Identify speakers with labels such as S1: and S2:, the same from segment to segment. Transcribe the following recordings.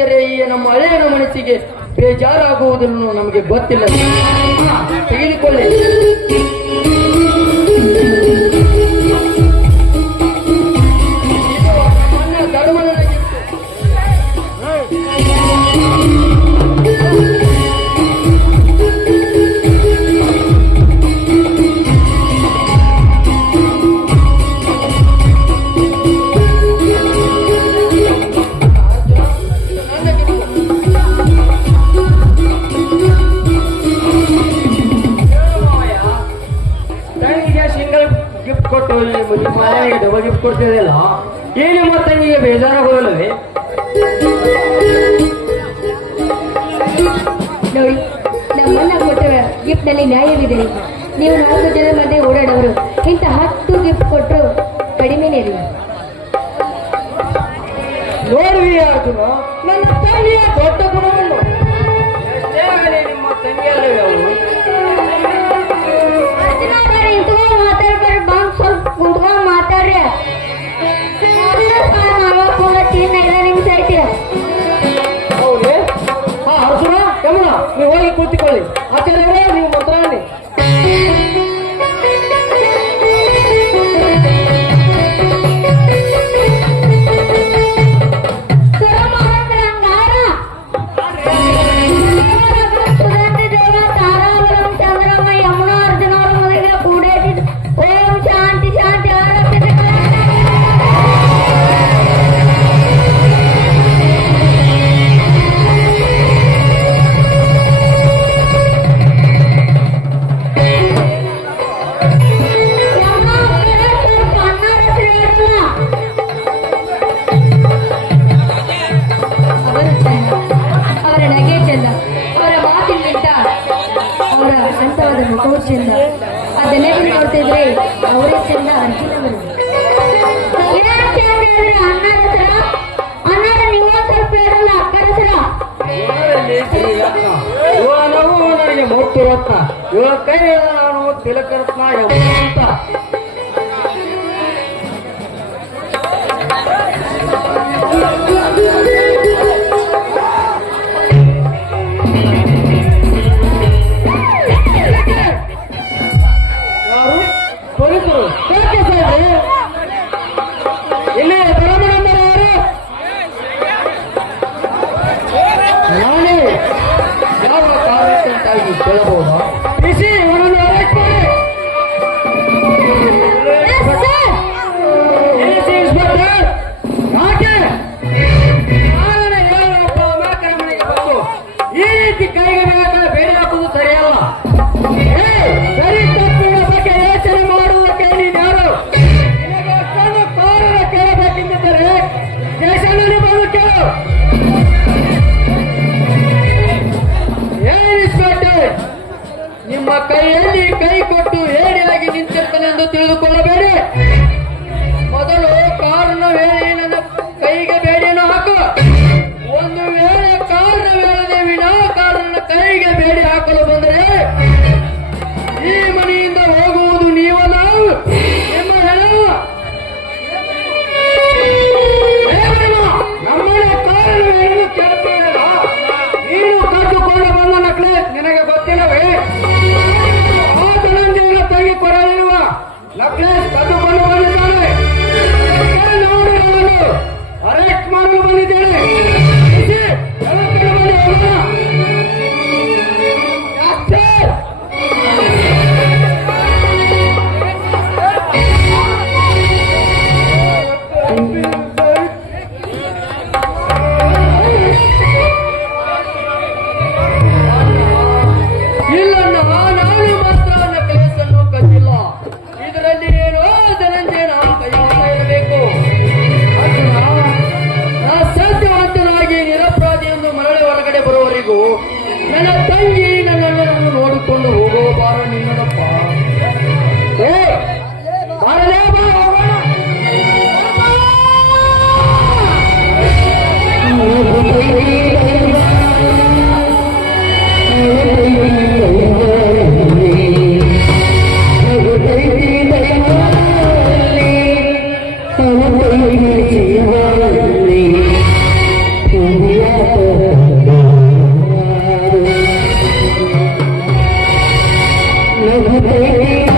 S1: ಈ ನಮ್ಮ ಹಳೆಯನ ಮನಸ್ಸಿಗೆ ಬೇಜಾರಾಗುವುದನ್ನು ನಮಗೆ ಗೊತ್ತಿಲ್ಲ. ತೆಗೆದುಕೊಳ್ಳಿ.
S2: ಡಬಲ್ ಗಿಫ್ಟ್ ಕೊಡ್ತಿದೆಯಲ್ಲ ಈ ನಿಮ್ಮ ತಂಗಿಗೆ ಬೇಜಾರಾಗೋದಿಲ್ಲವೇ
S3: ನೋಡಿ ನಮ್ಮನ್ನ ಕೊಟ್ಟ ಗಿಫ್ಟ್ನಲ್ಲಿ ನ್ಯಾಯವಿದೆ ನೀವು ನಾಲ್ಕು ಜನ ಮಧ್ಯೆ ಓಡಾಡೋರು. ಇಂಥ ಹತ್ತು ಗಿಫ್ಟ್ ಕೊಟ್ಟರು ಕಡಿಮೆನೇ ರೀ
S2: ನೋಡ್ರಿ ಅರ್ಜುನ ನನ್ನ ತಂಗಿಯ ದೊಡ್ಡ ಗುಣವನ್ನು. ನಿಮ್ಮ ತಂಗಿಯಲ್ಲವೇ ಮೂರ್ತಿ ರತ್ನ ಇವ ಕೈ ಹಿಡಿದ ನಾನು ತಿಲಕ ರತ್ನ ಯಮುನ ಅಂತ ಯಾರು ತಿಳಿದುಕೊಳ್ಳಬೇಡಿ ಮೊದಲು ಕಾರಣ ವೇಳೆ ನನ್ನ ಕೈಗೆ ಬೇಡಿಯನ್ನು ಹಾಕು. ಒಂದು ವೇಳೆ ಕಾರಣ ವೇಳೆ ವಿನಾಕಾರನ ಕೈಗೆ ಬೇಡಿ ಹಾಕಲು ಬಂದರೆ ಈ ಮನೆಯಿಂದ ಹೋಗುವುದು ನೀವಲ್ಲ? ನಿಮ್ಮ ಹೆಣವ ನಮ್ಮನೆ ಕಾರಣವೇನು ಕೇಳುತ್ತೇನಲ್ಲ? ನೀನು ಕದ್ದುಕೊಂಡು ಬಂದ ನಕ್ಲೆಸ್ ನಿನಗೆ ಗೊತ್ತಿಲ್ಲವೇ? আপনার কত কোনো 原来等于。Yeah.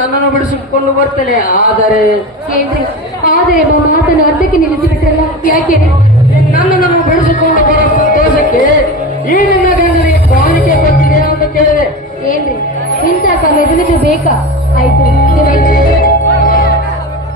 S2: ನನ್ನನ್ನು ಬಿಡಿಸಿಕೊಂಡು ಬರ್ತೇನೆ. ಆದರೆ
S3: ಏನ್ರಿ ಆದರೆ ಮಾತನ್ನು ಅರ್ಧಕ್ಕೆ ನಿಲ್ಲಿಸಿಬಿಟ್ಟಲ್ಲ ಯಾಕೆ?
S2: ನನ್ನ ನಮ್ಮ ಬಿಡಿಸಿಕೊಂಡು ಬರೋ ಸಂತೋಷಕ್ಕೆ ಈ ನಿನ್ನ ಗಂಡನಿಗೆ ಬಾಳಿಕೆ ಬರ್ತಿದೆ ಅಂತ ಕೇಳಿದೆ.
S3: ಏನ್ರಿ? ಇಂಥ ಕಾಲೇಜು ಬೇಕಾ? ಆಯ್ತು